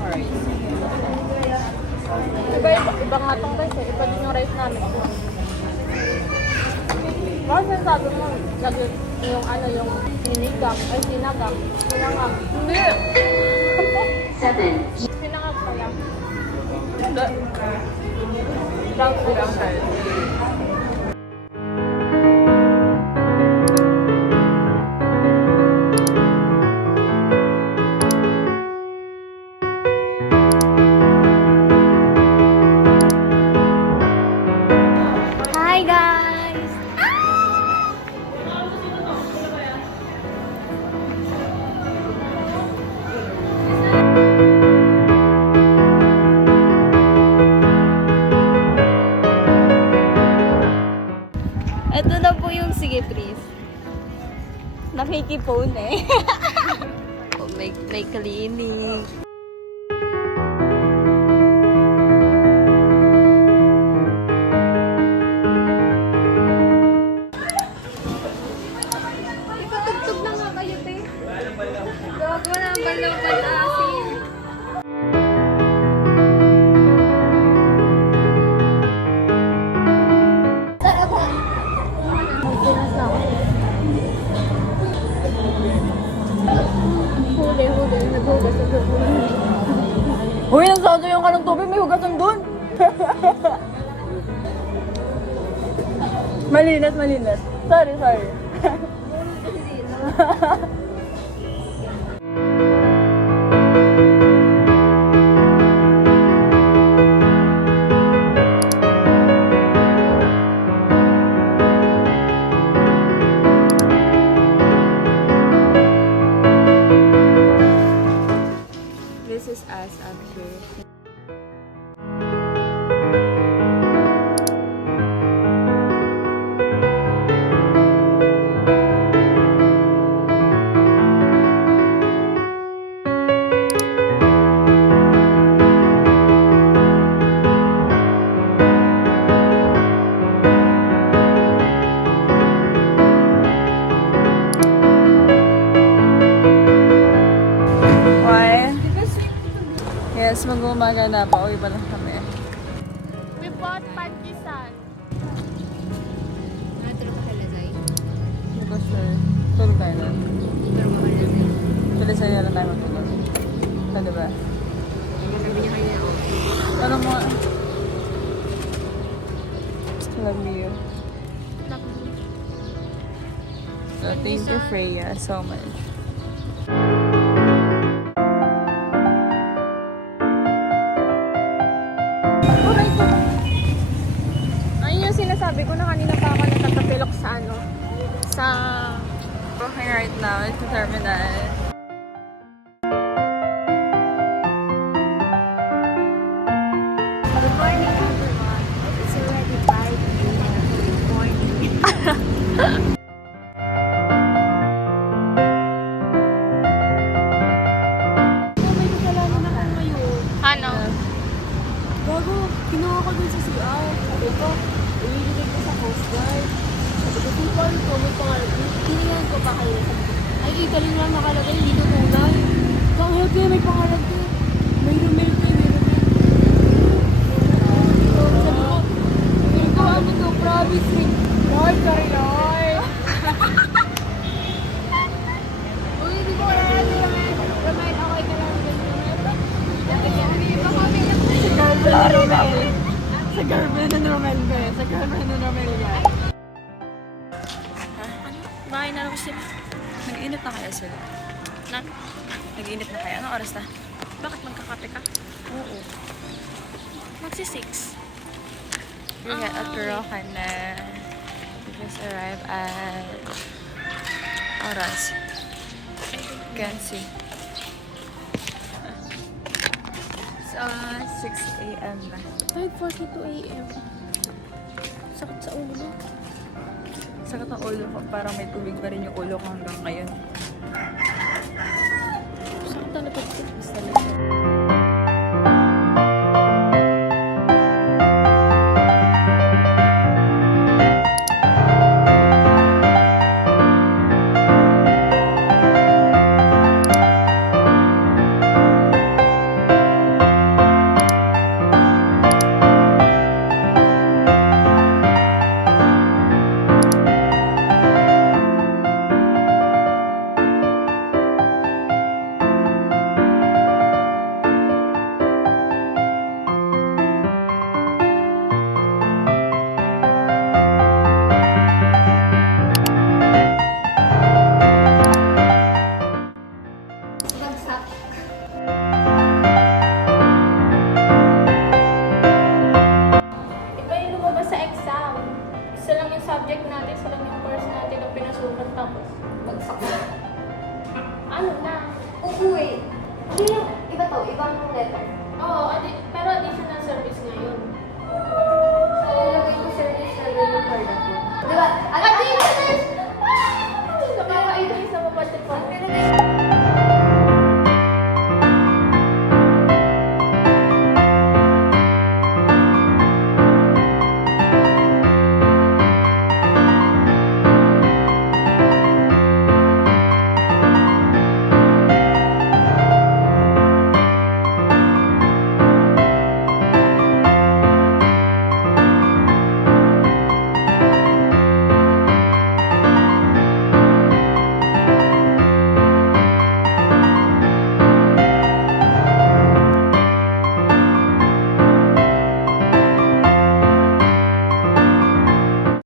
ibang rice. Iba nga tong rice eh. Iba din yung rice namin. Bakit sinasabi mo, lagyan yung ano, yung sinigang, ay sinagang, sinangag. Hindi! Sinangag pala. Hindi. Brown rice. Hi guys! Ito na po yung sige please. Nakikipone eh. Oh, may cleaning. Ipatugtog na nga kayo, te. Gago na ang balaw-balasin. Huli, naghugas ang huli. Uy, nagsasayaw ka ng tubig, may hugasan doon. Malinis. Sorry. This is us up here. Why? Yes, mag-umaga na. Pauwi pa lang kami. We bought pantisan. Hindi ko sure. Tulog tayo na. Tuloy sa'yo na tayo matulog. Ito, diba? Ano mo? Love you. So, thank you, Freya, so much. Ayun yung sinasabi ko na kanina pa ako natatapilok sa ano. Sa... Walking right now is the terminal. Good morning, everyone. It's already 5 a.m. Good morning. May kasalanan ako ngayon. Ano? Bago, kinuha ko dun sa CR. Sabi ko, ilililig ko sa Coast Guard. Sabi ko, kung paano ko, may pangalan. Tinihan ko pa kayo. Ay, italing lang nakalagay, hindi ko tunay. Kang healthy, may pangalan ko. May rumel ko, may rumel. Sabi ko, ano to, promise me. Lord, sorry, Lord. Uy, hindi ko kaya ano, Romel, okay ka lang. Sa girlfriend ng Romel ko eh. Sa girlfriend ng Romel yan. Bahay na lang sila. Nag-init na kaya sila? Na? Nag-init na kaya? Anong oras na? Bakit magkakape ka? Oo. Magsi-6. We're at Rocan na. We just arrived at... Oras. Can't see. It's 6 a.m. na. 5:42 a.m. Sakit sa ulo. Sakit ang ulo ko. Parang may tubig pa rin yung ulo ko hanggang ngayon. Sakit na napagpipis talaga. to, ibang letter. Oo, pero additional service ngayon. So, ilagay ko service level yung card ako. Diba,